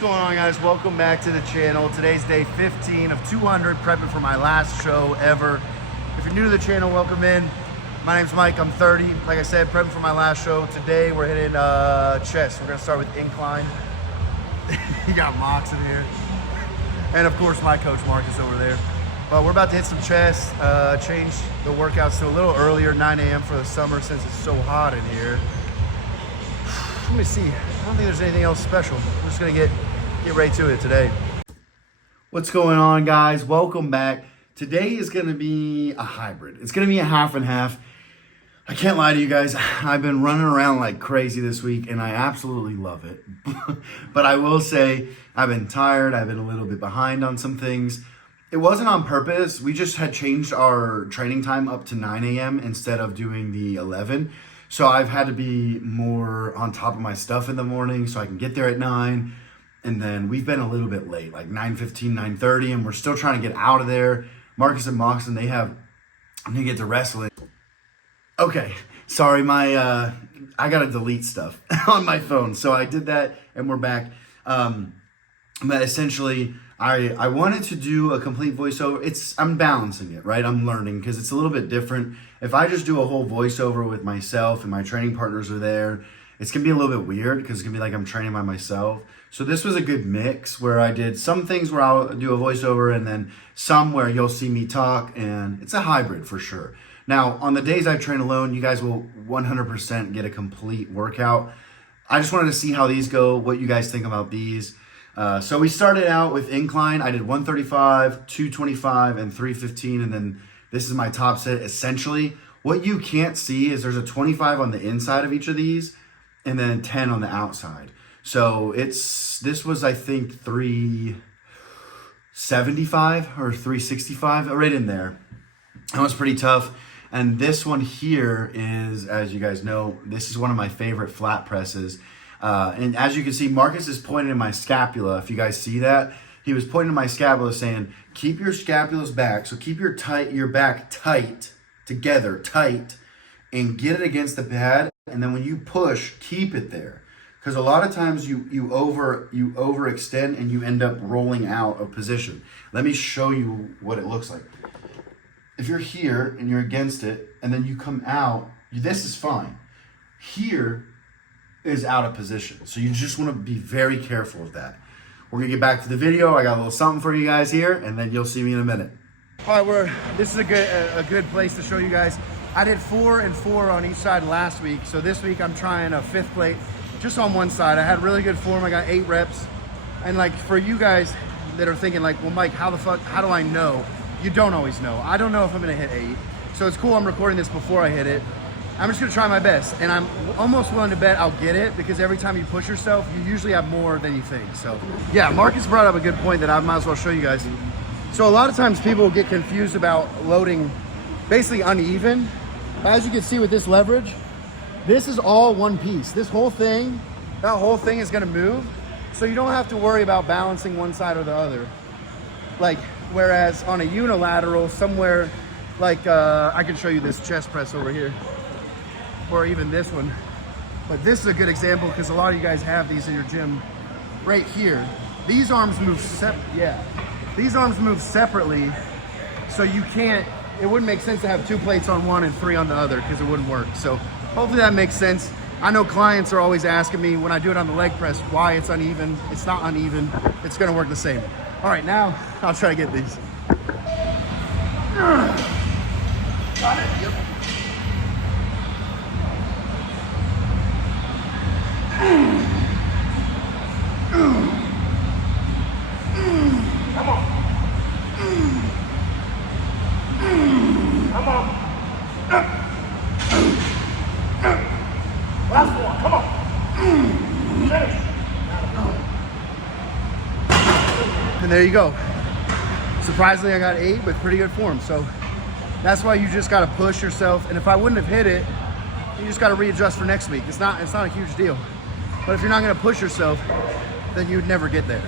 What's going on, guys? Welcome back to the channel. Today's day 15 of 200, prepping for my last show ever. If you're new to the channel, welcome in. My name's Mike, I'm 30. Like I said, prepping for my last show. Today we're hitting chest. We're gonna start with incline. You got Mox in here. And of course my coach Marcus over there. But we're about to hit some chest, change the workouts to a little earlier, 9 a.m. for the summer since it's so hot in here. Let me see, I don't think there's anything else special. We're just gonna get right to it today. What's going on, guys? Welcome back. Today is gonna be a hybrid. It's gonna be a half and half. I can't lie to you guys. I've been running around like crazy this week and I absolutely love it. But I will say I've been tired. I've been a little bit behind on some things. It wasn't on purpose. We just had changed our training time up to 9 a.m. instead of doing the 11. So I've had to be more on top of my stuff in the morning so I can get there at 9. And then we've been a little bit late, like 9:15, 9:30, and we're still trying to get out of there. Marcus and Moxon, they get to wrestling. Okay, sorry, I gotta delete stuff on my phone. So I did that and we're back. But essentially, I wanted to do a complete voiceover. I'm balancing it, right? I'm learning because it's a little bit different. If I just do a whole voiceover with myself and my training partners are there, it's gonna be a little bit weird because it's gonna be like I'm training by myself. So this was a good mix where I did some things where I'll do a voiceover and then some where you'll see me talk, and it's a hybrid for sure. Now, on the days I train alone, you guys will 100% get a complete workout. I just wanted to see how these go, what you guys think about these. So we started out with incline. I did 135, 225, and 315, and then this is my top set. Essentially, what you can't see is there's a 25 on the inside of each of these, and then 10 on the outside. So this was, I think, 375 or 365, right in there. That was pretty tough. And this one here is, as you guys know, this is one of my favorite flat presses. And as you can see, Marcus is pointing at my scapula. If you guys see that, he was pointing to my scapula saying, keep your scapulas back. So keep your back tight, together, tight, and get it against the pad. And then when you push, keep it there. Because a lot of times you overextend and you end up rolling out of position. Let me show you what it looks like. If you're here and you're against it and then you come out, this is fine. Here is out of position. So you just want to be very careful of that. We're gonna get back to the video. I got a little something for you guys here and then you'll see me in a minute. All right, this is a good place to show you guys. I did 4 and 4 on each side last week. So this week I'm trying a 5th plate just on one side. I had really good form. I got 8 reps. And like for you guys that are thinking like, well, Mike, how do I know? You don't always know. I don't know if I'm gonna hit 8. So it's cool I'm recording this before I hit it. I'm just gonna try my best. And I'm almost willing to bet I'll get it because every time you push yourself, you usually have more than you think. So yeah, Marcus brought up a good point that I might as well show you guys. So a lot of times people get confused about loading basically uneven. But as you can see with this leverage, this is all one piece. This whole thing, that whole thing is gonna move. So you don't have to worry about balancing one side or the other. Like, whereas on a unilateral, somewhere like, I can show you this chest press over here, or even this one. But this is a good example because a lot of you guys have these in your gym right here. These arms move These arms move separately, so you can't, it wouldn't make sense to have 2 plates on one and 3 on the other because it wouldn't work. So hopefully that makes sense. I know clients are always asking me when I do it on the leg press why it's uneven. It's not uneven. It's gonna work the same. All right, now I'll try to get these. Got it, yep. Come on. Come on. Last one, come on. Finish. And there you go. Surprisingly, I got 8 with pretty good form. So that's why you just got to push yourself. And if I wouldn't have hit it, you just got to readjust for next week. It's not a huge deal. But if you're not going to push yourself, then you'd never get there.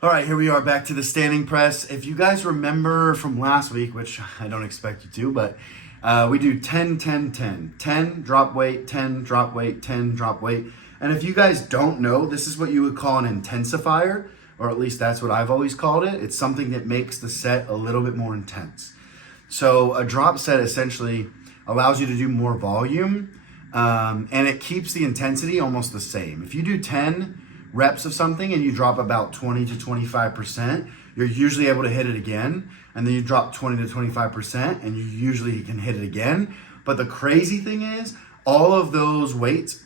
All right, here we are back to the standing press. If you guys remember from last week, which I don't expect you to, but we do 10, 10, 10. 10, drop weight, 10, drop weight, 10, drop weight. And if you guys don't know, this is what you would call an intensifier, or at least that's what I've always called it. It's something that makes the set a little bit more intense. So a drop set essentially allows you to do more volume, and it keeps the intensity almost the same. If you do 10 reps of something and you drop about 20 to 25%, you're usually able to hit it again. And then you drop 20 to 25% and you usually can hit it again. But the crazy thing is, all of those weights,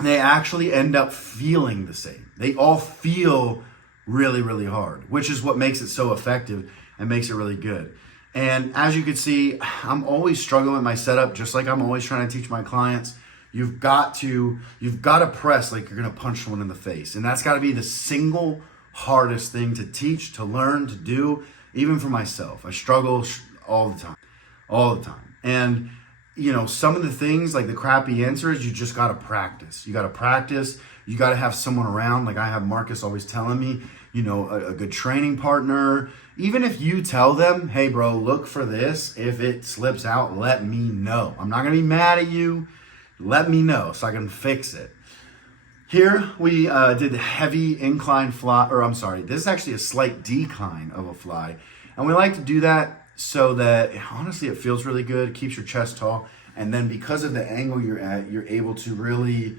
they actually end up feeling the same. They all feel really, really hard, which is what makes it so effective and makes it really good. And as you can see, I'm always struggling with my setup, just like I'm always trying to teach my clients. You've got to press like you're gonna punch someone in the face. And that's gotta be the single hardest thing to teach, to learn, to do, even for myself. I struggle all the time. And you know, some of the things, like the crappy answers, you just gotta practice. You gotta have someone around. Like I have Marcus always telling me, you know, a good training partner. Even if you tell them, hey bro, look for this. If it slips out, let me know. I'm not gonna be mad at you. Let me know so I can fix it. Here we did the heavy incline fly, or I'm sorry, this is actually a slight decline of a fly. And we like to do that so that, honestly, it feels really good, keeps your chest tall. And then because of the angle you're at, you're able to really,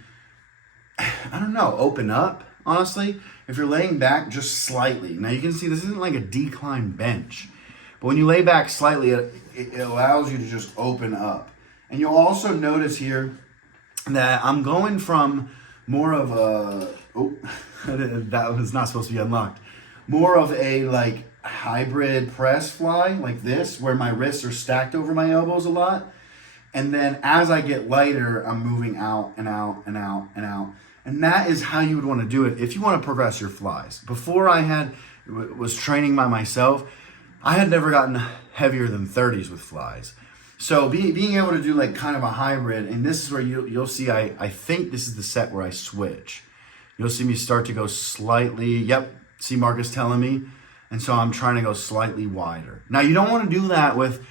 I don't know, open up, honestly. If you're laying back just slightly. Now you can see this isn't like a decline bench. But when you lay back slightly, it allows you to just open up. And you'll also notice here that I'm going from more of a, that was not supposed to be unlocked. More of a like hybrid press fly like this, where my wrists are stacked over my elbows a lot. And then as I get lighter, I'm moving out and out and out and out. And that is how you would want to do it if you want to progress your flies. Before I was training by myself, I had never gotten heavier than 30s with flies. So being able to do like kind of a hybrid, and this is where you'll see, I think this is the set where I switch. You'll see me start to go slightly, yep, see Marcus telling me. And so I'm trying to go slightly wider. Now you don't want to do that with,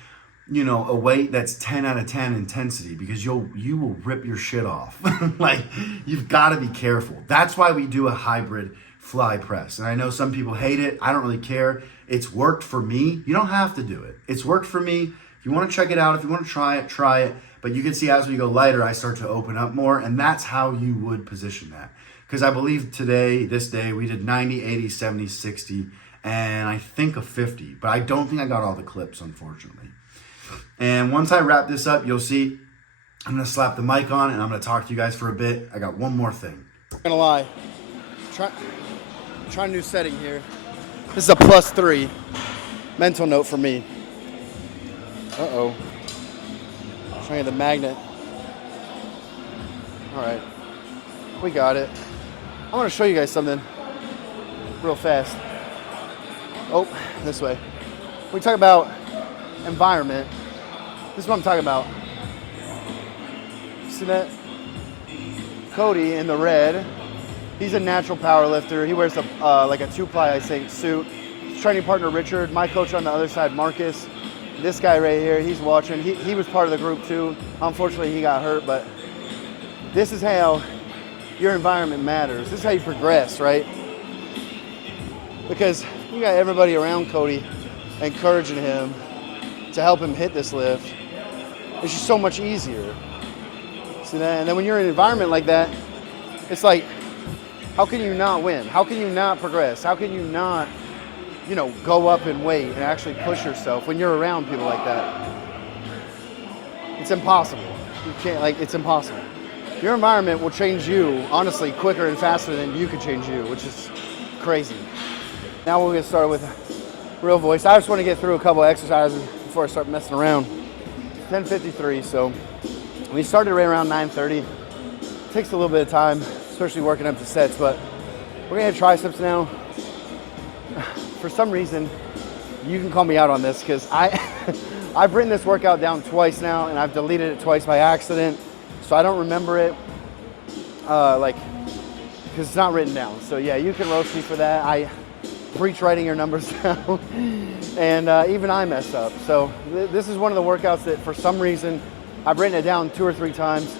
you know, a weight that's 10 out of 10 intensity, because you will rip your shit off. Like, you've got to be careful. That's why we do a hybrid fly press. And I know some people hate it. I don't really care. It's worked for me. You don't have to do it. It's worked for me. If you want to check it out, if you want to try it, try it. But you can see as we go lighter, I start to open up more. And that's how you would position that. Because I believe this day, we did 90, 80, 70, 60, and I think a 50. But I don't think I got all the clips, unfortunately. And once I wrap this up, you'll see I'm going to slap the mic on and I'm going to talk to you guys for a bit. I got one more thing. I'm gonna lie. Try a new setting here. This is a +3. Mental note for me. Uh-oh. Trying the magnet. All right. We got it. I want to show you guys something real fast. Oh, this way. We talk about environment. This is what I'm talking about. See that? Cody in the red. He's a natural power lifter. He wears like a 2-ply, I think, suit. His training partner, Richard. My coach on the other side, Marcus. This guy right here, he's watching. He was part of the group too. Unfortunately, he got hurt, but this is how your environment matters. This is how you progress, right? Because you got everybody around Cody encouraging him to help him hit this lift. It's just so much easier. See that? And then when you're in an environment like that, it's like, how can you not win? How can you not progress? How can you not, you know, go up in weight and actually push yourself when you're around people like that? It's impossible. You can't, like, it's impossible. Your environment will change you, honestly, quicker and faster than you could change you, which is crazy. Now we'll get started with real voice. I just want to get through a couple of exercises before I start messing around. 10:53, so we started right around 9:30. It takes a little bit of time, especially working up the sets, but we're gonna have triceps now. For some reason, you can call me out on this, because I've written this workout down twice now, and I've deleted it twice by accident, so I don't remember it, because it's not written down. So yeah, you can roast me for that. I preach writing your numbers down, and even I mess up. So this is one of the workouts that for some reason I've written it down 2 or 3 times,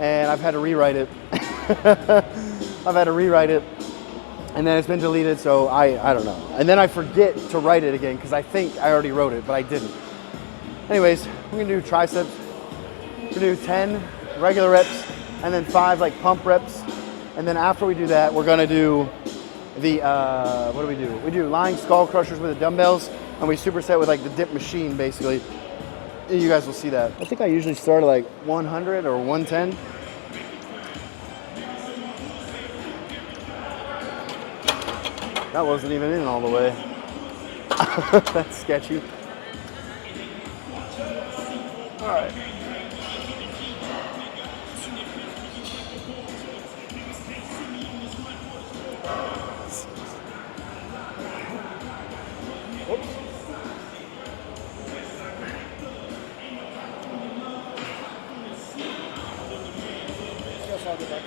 and I've had to rewrite it. I've had to rewrite it, and then it's been deleted, so I don't know. And then I forget to write it again because I think I already wrote it, but I didn't. Anyways, we're gonna do triceps. We're gonna do 10 regular reps and then 5 like pump reps. And then after we do that, we're gonna do the, what do? We do lying skull crushers with the dumbbells, and we superset with like the dip machine basically. You guys will see that. I think I usually start at like 100 or 110. That wasn't even in all the way. That's sketchy. All right. Oops. I'll get back.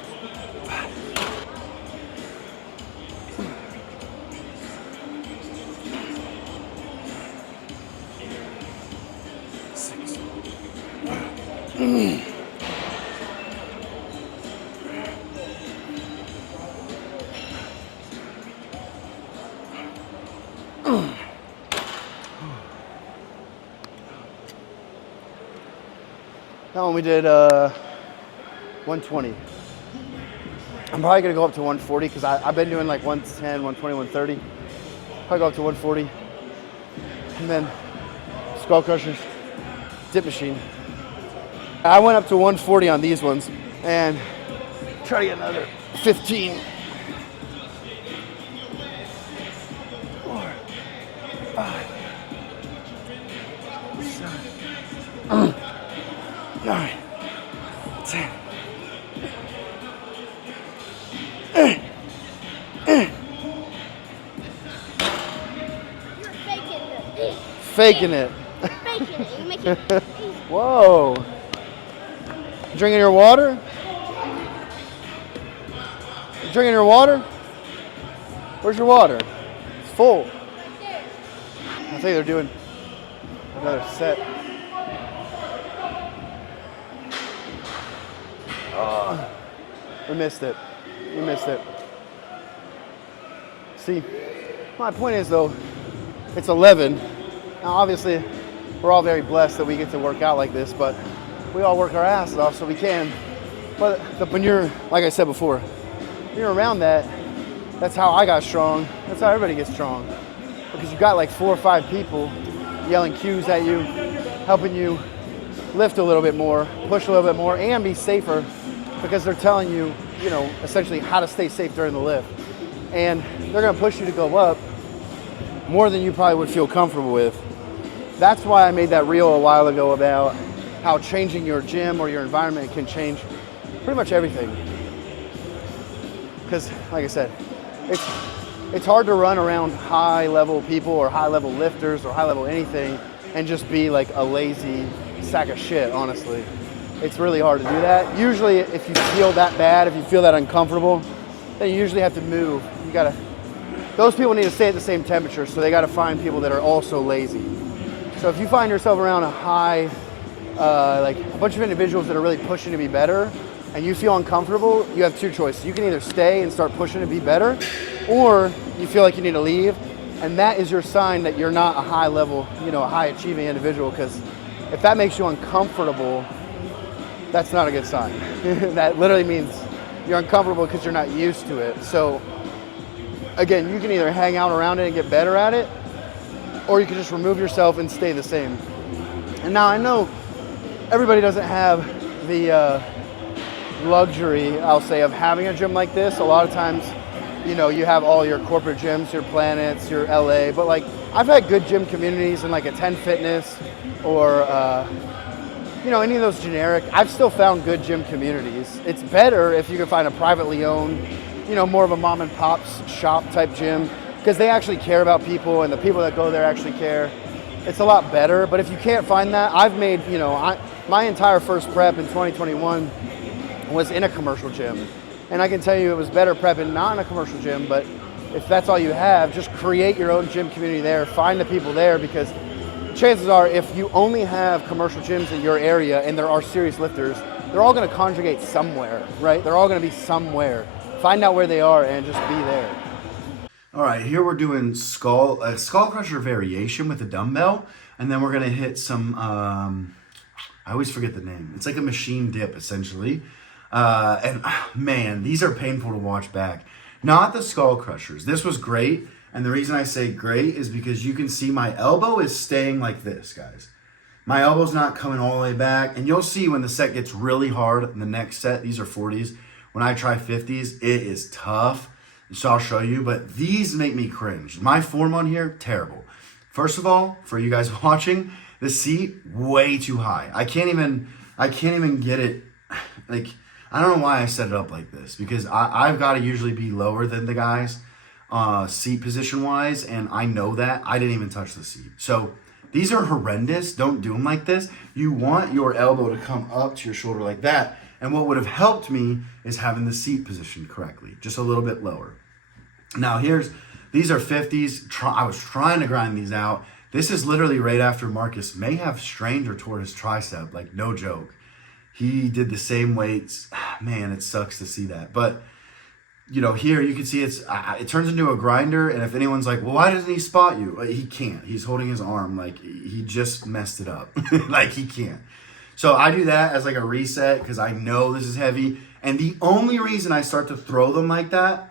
That one we did 120. I'm probably gonna go up to 140 because I've been doing like 110, 120, 130. Probably go up to 140. And then skull crushers, dip machine. I went up to 140 on these ones and try to get another 15. 4, 5, 7, 9, 10. Faking it. Faking it. You make it. Whoa. Drinking your water? You drinking your water? Where's your water? It's full. I think they're doing another set. We missed it. We missed it. See, my point is though, it's 11. Now obviously, we're all very blessed that we get to work out like this, but we all work our asses off so we can. But when you're, like I said before, when you're around that, that's how I got strong. That's how everybody gets strong. Because you've got like 4 or 5 people yelling cues at you, helping you lift a little bit more, push a little bit more, and be safer because they're telling you, you know, essentially how to stay safe during the lift. And they're gonna push you to go up more than you probably would feel comfortable with. That's why I made that reel a while ago about how changing your gym or your environment can change pretty much everything. Because, like I said, it's hard to run around high-level people or high-level lifters or high-level anything and just be like a lazy sack of shit, honestly. It's really hard to do that. Usually, if you feel that bad, if you feel that uncomfortable, then you usually have to move. You gotta, those people need to stay at the same temperature, so they gotta find people that are also lazy. So if you find yourself around a high, like a bunch of individuals that are really pushing to be better, and you feel uncomfortable, you have 2 choices. You can either stay and start pushing to be better, or you feel like you need to leave, and that is your sign that you're not a high level, you know, a high achieving individual, because if that makes you uncomfortable, that's not a good sign. That literally means you're uncomfortable because you're not used to it. So again, you can either hang out around it and get better at it, or you can just remove yourself and stay the same. And now I know everybody doesn't have the luxury, I'll say, of having a gym like this. A lot of times, you know, you have all your corporate gyms, your Planets, your LA, but like I've had good gym communities in like a 10 Fitness or you know, any of those generic. I've still found good gym communities. It's better if you can find a privately owned, you know, more of a mom and pop's shop type gym, because they actually care about people and the people that go there actually care. It's a lot better. But if you can't find that, I've made, you know, my entire first prep in 2021 was in a commercial gym. And I can tell you it was better prepping not in a commercial gym, but if that's all you have, just create your own gym community there, find the people there, because chances are if you only have commercial gyms in your area and there are serious lifters, they're all going to conjugate somewhere, right? They're all going to be somewhere. Find out where they are and just be there. All right, here we're doing skull crusher variation with a dumbbell, and then we're gonna hit some. I always forget the name. It's like a machine dip essentially, and man, these are painful to watch back. Not the skull crushers. This was great, and the reason I say great is because you can see my elbow is staying like this, guys. My elbow's not coming all the way back, and you'll see when the set gets really hard in the next set. These are 40s. When I try 50s, it is tough. So I'll show you, but these make me cringe. My form on here, terrible. First of all, for you guys watching, the seat way too high. I can't even get it. Like, I don't know why I set it up like this, because I've got to usually be lower than the guys, seat position wise, and I know that. I didn't even touch the seat. So these are horrendous. Don't do them like this. You want your elbow to come up to your shoulder like that. And what would have helped me is having the seat positioned correctly, just a little bit lower. Now these are 50s. I was trying to grind these out. This is literally right after Marcus may have strained or tore his tricep, like no joke. He did the same weights. Man, it sucks to see that. But, you know, here you can see it turns into a grinder. And if anyone's like, well, why doesn't he spot you? He can't. He's holding his arm like he just messed it up. Like he can't. So I do that as like a reset because I know this is heavy. And the only reason I start to throw them like that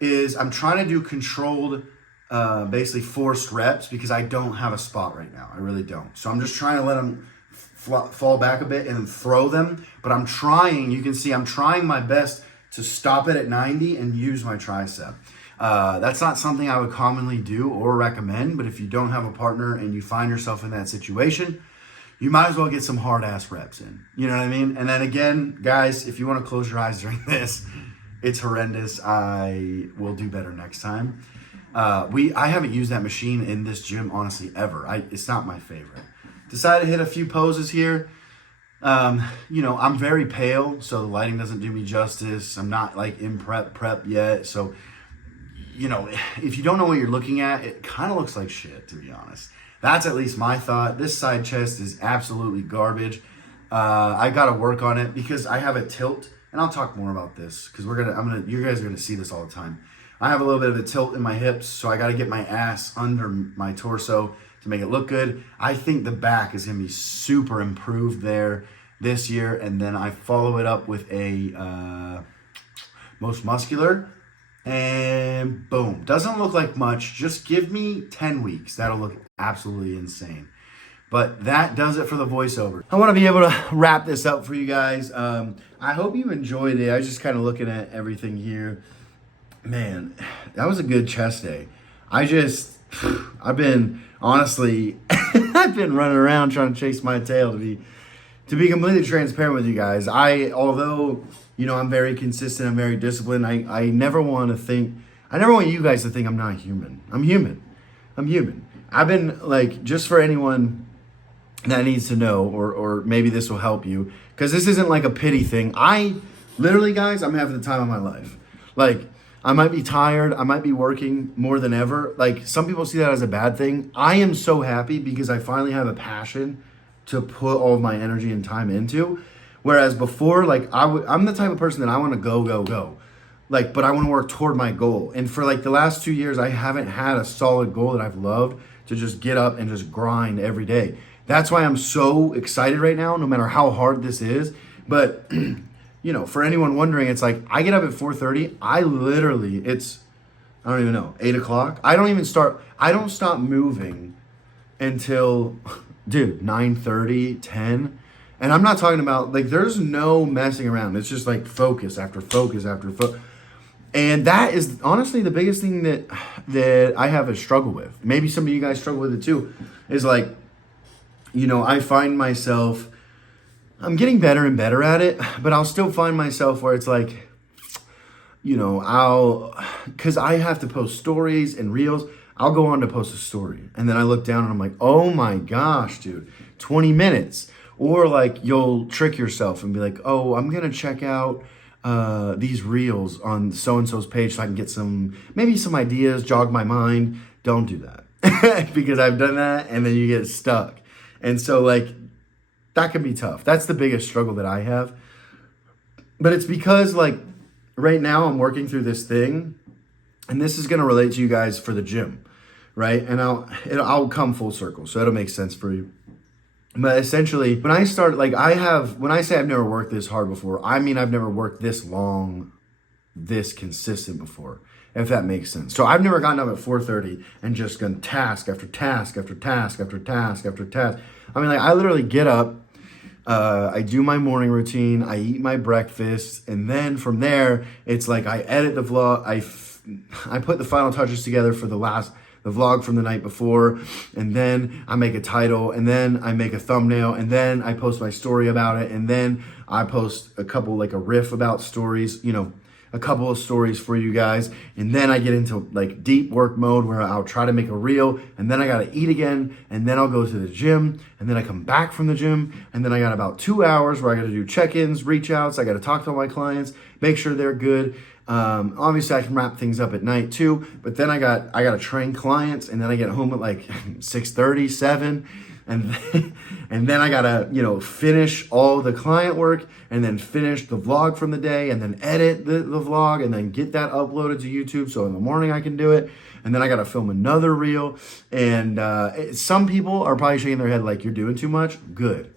is I'm trying to do controlled, basically forced reps because I don't have a spot right now. I really don't. So I'm just trying to let them fall back a bit and then throw them. But I'm trying, you can see I'm trying my best to stop it at 90 and use my tricep. That's not something I would commonly do or recommend, but if you don't have a partner and you find yourself in that situation, you might as well get some hard ass reps in. You know what I mean? And then again, guys, if you want to close your eyes during this, it's horrendous. I will do better next time. I haven't used that machine in this gym, honestly, ever. It's not my favorite. Decided to hit a few poses here. You know, I'm very pale, so the lighting doesn't do me justice. I'm not like in prep yet. So, you know, if you don't know what you're looking at, it kind of looks like shit, to be honest. That's at least my thought. This side chest is absolutely garbage. I got to work on it because I have a tilt, and I'll talk more about this because you guys are gonna see this all the time. I have a little bit of a tilt in my hips, so I got to get my ass under my torso to make it look good. I think the back is gonna be super improved there this year, and then I follow it up with a most muscular. And boom, doesn't look like much. Just give me 10 weeks. That'll look absolutely insane. But that does it for the voiceover. I want to be able to wrap this up for you guys. I hope you enjoyed it. I was just kind of looking at everything here. Man, that was a good chest day. I've been, honestly, I've been running around trying to chase my tail to be completely transparent with you guys. Although, you know, I'm very consistent, I'm very disciplined, I never want you guys to think I'm not human. I'm human. I've been, like, just for anyone that needs to know, or maybe this will help you, because this isn't like a pity thing. Literally, guys, I'm having the time of my life. Like, I might be tired, I might be working more than ever. Like, some people see that as a bad thing. I am so happy because I finally have a passion to put all of my energy and time into. Whereas before, like, I'm the type of person that I want to go. Like, but I want to work toward my goal. And for like the last 2 years, I haven't had a solid goal that I've loved to just get up and just grind every day. That's why I'm so excited right now, no matter how hard this is. But, you know, for anyone wondering, it's like, I get up at 4:30. I don't even know, 8 o'clock. I don't stop moving until, dude, 9:30, 10. And I'm not talking about, like, there's no messing around. It's just like focus after focus after focus. And that is honestly the biggest thing that I have a struggle with. Maybe some of you guys struggle with it too. Is like, you know, I find myself, I'm getting better and better at it, but I'll still find myself where it's like, you know, because I have to post stories and reels. I'll go on to post a story. And then I look down and I'm like, oh my gosh, dude, 20 minutes. Or like you'll trick yourself and be like, oh, I'm going to check out these reels on so-and-so's page so I can get maybe some ideas, jog my mind. Don't do that because I've done that and then you get stuck. And so like that can be tough. That's the biggest struggle that I have. But it's because like right now I'm working through this thing, and this is going to relate to you guys for the gym, right? And I'll come full circle, so it'll make sense for you. But essentially, when I start, like when I say I've never worked this hard before, I mean I've never worked this long, this consistent before, if that makes sense. So I've never gotten up at 4:30 and just gone task after task after task after task after task. I mean, like I literally get up, I do my morning routine, I eat my breakfast, and then from there, it's like I edit the vlog, I put the final touches together for the vlog from the night before, and then I make a title, and then I make a thumbnail, and then I post my story about it, and then I post a couple, like a riff about stories, you know, a couple of stories for you guys, and then I get into like deep work mode where I'll try to make a reel, and then I gotta eat again, and then I'll go to the gym, and then I come back from the gym, and then I got about 2 hours where I gotta do check-ins, reach outs, I gotta talk to all my clients, make sure they're good. Obviously I can wrap things up at night too, but then I gotta train clients, and then I get home at like 6:30, 7, and then I gotta, you know, finish all the client work, and then finish the vlog from the day, and then edit the vlog, and then get that uploaded to YouTube so in the morning I can do it, and then I gotta film another reel. And some people are probably shaking their head like, you're doing too much. Good.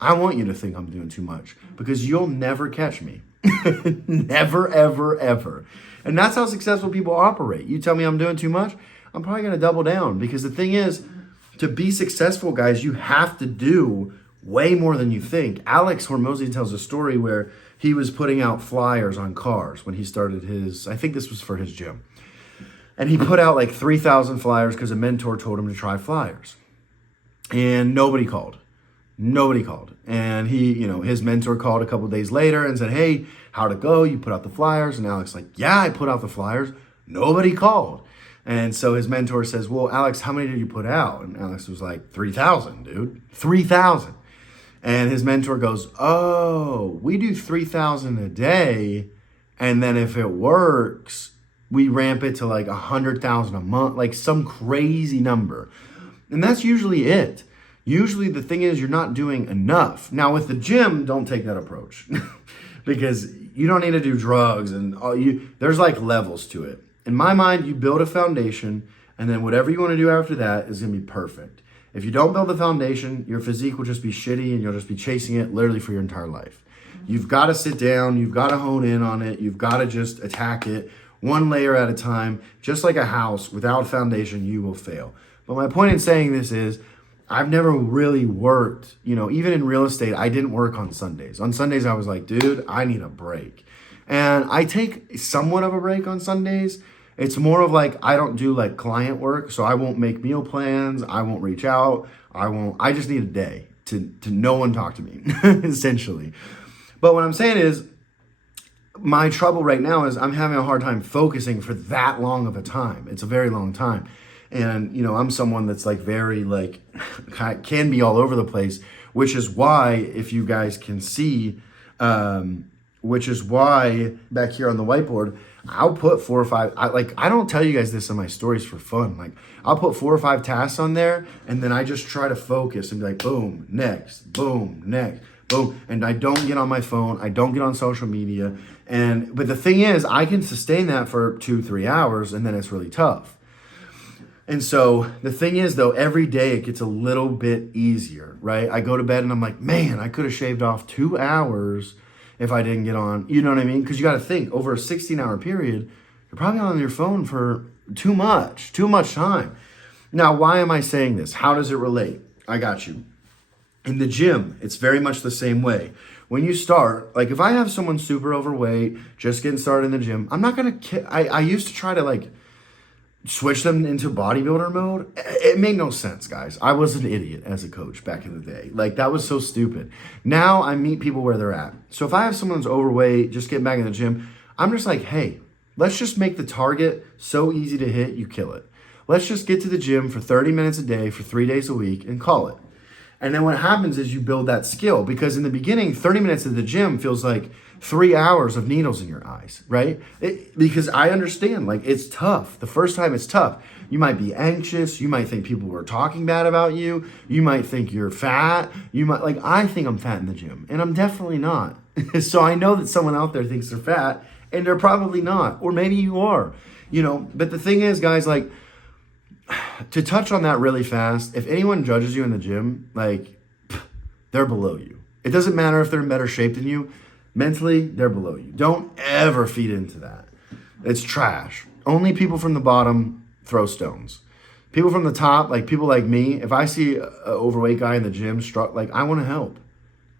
I want you to think I'm doing too much, because you'll never catch me. Never, ever, ever. And that's how successful people operate. You tell me I'm doing too much, I'm probably gonna double down, because the thing is, to be successful, guys, you have to do way more than you think. Alex Hormozy tells a story where he was putting out flyers on cars when he started I think this was for his gym. And he put out like 3,000 flyers because a mentor told him to try flyers. And nobody called. And he, you know, his mentor called a couple days later and said, hey, how'd it go? You put out the flyers? And Alex like, yeah, I put out the flyers. Nobody called. And so his mentor says, well, Alex, how many did you put out? And Alex was like, 3,000, dude. 3,000. And his mentor goes, oh, we do 3,000 a day. And then if it works, we ramp it to like 100,000 a month, like some crazy number. And that's usually it. Usually the thing is, you're not doing enough. Now with the gym, don't take that approach because you don't need to do drugs and there's like levels to it. In my mind, you build a foundation, and then whatever you want to do after that is going to be perfect. If you don't build the foundation, your physique will just be shitty, and you'll just be chasing it literally for your entire life. You've got to sit down. You've got to hone in on it. You've got to just attack it one layer at a time. Just like a house, without foundation, you will fail. But my point in saying this is, I've never really worked, you know, even in real estate, I didn't work on Sundays. On Sundays, I was like, dude, I need a break. And I take somewhat of a break on Sundays. It's more of like, I don't do like client work, so I won't make meal plans. I won't reach out. I just need a day to no one talk to me, essentially. But what I'm saying is, my trouble right now is I'm having a hard time focusing for that long of a time. It's a very long time. And, you know, I'm someone that's like very like, can be all over the place, which is why, if you guys can see, which is why back here on the whiteboard, I'll put 4 or 5, I don't tell you guys this in my stories for fun. Like I'll put 4 or 5 tasks on there, and then I just try to focus and be like, boom, next, boom, next, boom. And I don't get on my phone. I don't get on social media. But the thing is, I can sustain that for 2-3 hours, and then it's really tough. And so the thing is, though, every day it gets a little bit easier, right? I go to bed and I'm like, man, I could have shaved off 2 hours if I didn't get on. You know what I mean? Because you got to think, over a 16-hour period, you're probably on your phone for too much time. Now, why am I saying this? How does it relate? I got you. In the gym, it's very much the same way. When you start, like if I have someone super overweight, just getting started in the gym, I'm not going to, I used to try to like switch them into bodybuilder mode. It made no sense, guys. I was an idiot as a coach back in the day. Like that was so stupid. Now I meet people where they're at. So if I have someone who's overweight, just getting back in the gym, I'm just like, hey, let's just make the target so easy to hit, you kill it. Let's just get to the gym for 30 minutes a day for 3 days a week and call it. And then what happens is you build that skill, because in the beginning, 30 minutes at the gym feels like 3 hours of needles in your eyes, right? Because I understand, like, it's tough. The first time it's tough. You might be anxious. You might think people are talking bad about you. You might think you're fat. I think I'm fat in the gym, and I'm definitely not. So I know that someone out there thinks they're fat, and they're probably not. Or maybe you are, you know. But the thing is, guys, like, to touch on that really fast, if anyone judges you in the gym, like, they're below you. It doesn't matter if they're in better shape than you. Mentally, they're below you. Don't ever feed into that. It's trash. Only people from the bottom throw stones. People from the top, like people like me, if I see an overweight guy in the gym, like, I want to help.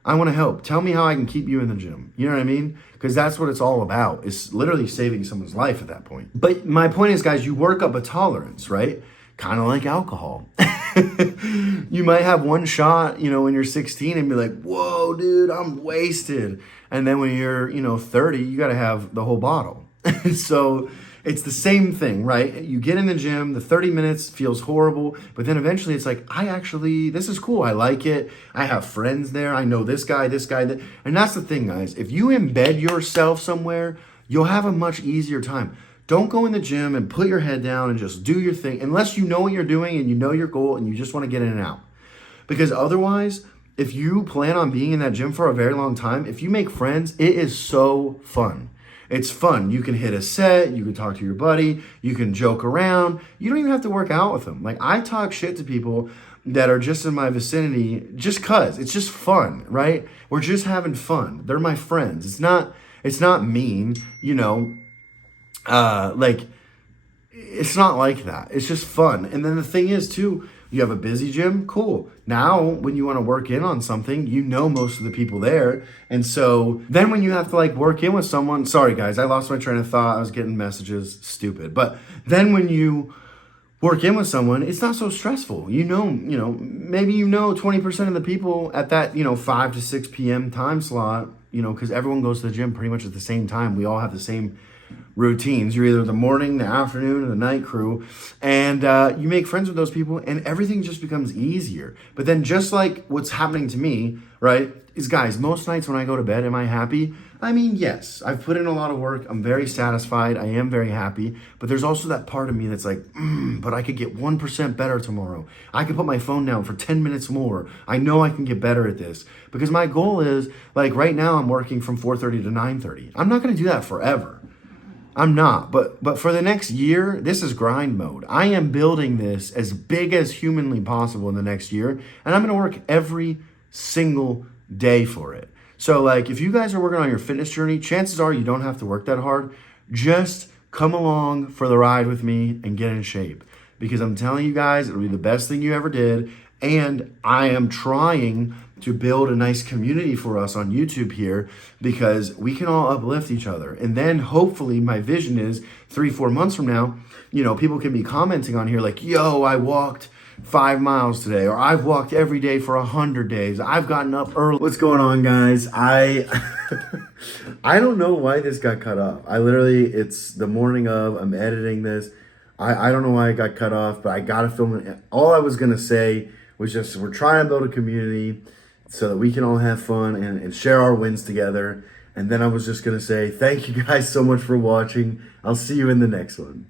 I want to help. Tell me how I can keep you in the gym. You know what I mean? Because that's what it's all about. It's literally saving someone's life at that point. But my point is, guys, you work up a tolerance, right? Kind of like alcohol. You might have one shot, you know, when you're 16 and be like, whoa, dude, I'm wasted. And then when you're, you know, 30, you got to have the whole bottle. So it's the same thing, right? You get in the gym, the 30 minutes feels horrible, but then eventually it's like, this is cool. I like it. I have friends there. I know this guy, that. And that's the thing, guys. If you embed yourself somewhere, you'll have a much easier time. Don't go in the gym and put your head down and just do your thing unless you know what you're doing and you know your goal and you just want to get in and out. Because otherwise, if you plan on being in that gym for a very long time, if you make friends, it is so fun. It's fun. You can hit a set, you can talk to your buddy, you can joke around. You don't even have to work out with them. Like, I talk shit to people that are just in my vicinity just cause it's just fun, right? We're just having fun. They're my friends. It's not mean, you know. Like, it's not like that. It's just fun. And then the thing is too, you have a busy gym, cool. Now, when you want to work in on something, you know most of the people there. And so then when you have to like work in with someone, sorry guys, I lost my train of thought. I was getting messages, stupid. But then when you work in with someone, it's not so stressful. Maybe 20% of the people at that, 5 to 6 p.m. time slot, because everyone goes to the gym pretty much at the same time. We all have the same routines. You're either the morning, the afternoon, or the night crew, and you make friends with those people, and everything just becomes easier. But then, just like what's happening to me, right, is, guys, most nights when I go to bed, am I happy? I mean, yes, I've put in a lot of work. I'm very satisfied. I am very happy. But there's also that part of me that's like, but I could get 1% better tomorrow. I could put my phone down for 10 minutes more. I know I can get better at this. Because my goal is, like, right now I'm working from 4:30 to 9:30. I'm not going to do that forever. I'm not. But for the next year, this is grind mode. I am building this as big as humanly possible in the next year. And I'm going to work every single day for it. So, like, if you guys are working on your fitness journey, chances are you don't have to work that hard. Just come along for the ride with me and get in shape. Because I'm telling you guys, it'll be the best thing you ever did. And I am trying to build a nice community for us on YouTube here because we can all uplift each other. And then hopefully my vision is 3-4 months from now, people can be commenting on here like, yo, I walked 5 miles today, or I've walked every day for 100 days. I've gotten up early. What's going on, guys? I don't know why this got cut off. It's the morning of, I'm editing this. I don't know why it got cut off, but I got to film it. All I was going to say was just, we're trying to build a community so that we can all have fun and share our wins together. And then I was just going to say, thank you guys so much for watching. I'll see you in the next one.